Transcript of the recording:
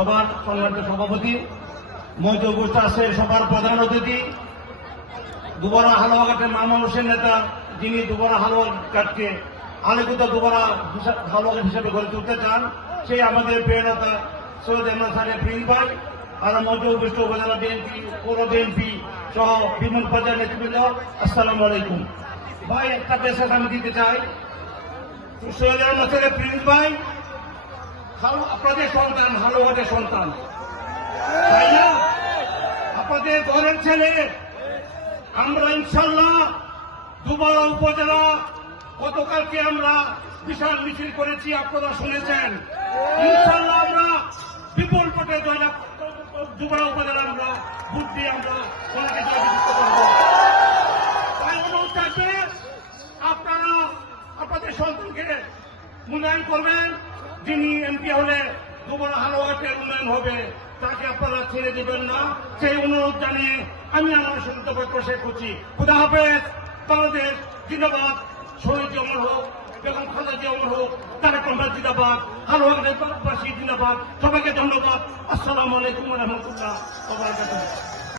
সভার সম্মানিত সভাপতি মঞ্চ উপস্থিত আছে সভার প্রধান অতিথি, দুবারা হালুয়াঘাটের মা মানুষের নেতা, যিনি দুবারা হালুয়াঘাটকে আলোকিত দুবারা হালুয়াঘাট হিসেবে গড়ে তুলতে চান, সেই আমাদের প্রিয় সৈয়দ এমন সাহেব প্রিন্স ভাই আর মঞ্চ উপস্থিত উপজেলা বিএনপি, পৌর বিএনপি সহ বিভিন্ন পর্যায়ের নেতৃবৃন্দ, আসসালামু আলাইকুম। ভাই, একটা মেসেজ আমি দিতে চাই। সৈয়দ এমন সাহেব প্রিন্স ভাই আপনাদের সন্তান হালুয়াঘাটের সন্তান। তাই না? আপনাদের ঘরের ছেলে, আমরা ইনশাল্লাহ দুবারা উপজেলা, গতকালকে আমরা বিশাল মিছিল করেছি, আপনারা শুনেছেন। ইনশাল্লাহ আমরা বিপুল ভোটে জয়লাভ দুবারা উপজেলা আমরা ভোট দিয়ে আমরা তাই অনুরোধ থাকবে, আপনারা, আপনাদের সন্তানকে মূল্যায়ন করবেন যিনি এমপি হলে দুবার হালুয়াটের উন্নয়ন হবে, তাকে আপনারা ছেড়ে দেবেন না। সেই অনুরোধ জানিয়ে আমি আমার সন্তান শেষ করছি। খুদা হাফেজ, বাংলাদেশ জিন্দাবাদ। শহীদ অমর হোক, বেগম খালেদা অমর হোক, তারেক রহমান জিন্দাবাদ। হালুয়াটের জিন্দাবাদ। সবাইকে ধন্যবাদ। আসসালামু আলাইকুম রহমতুল্লাহ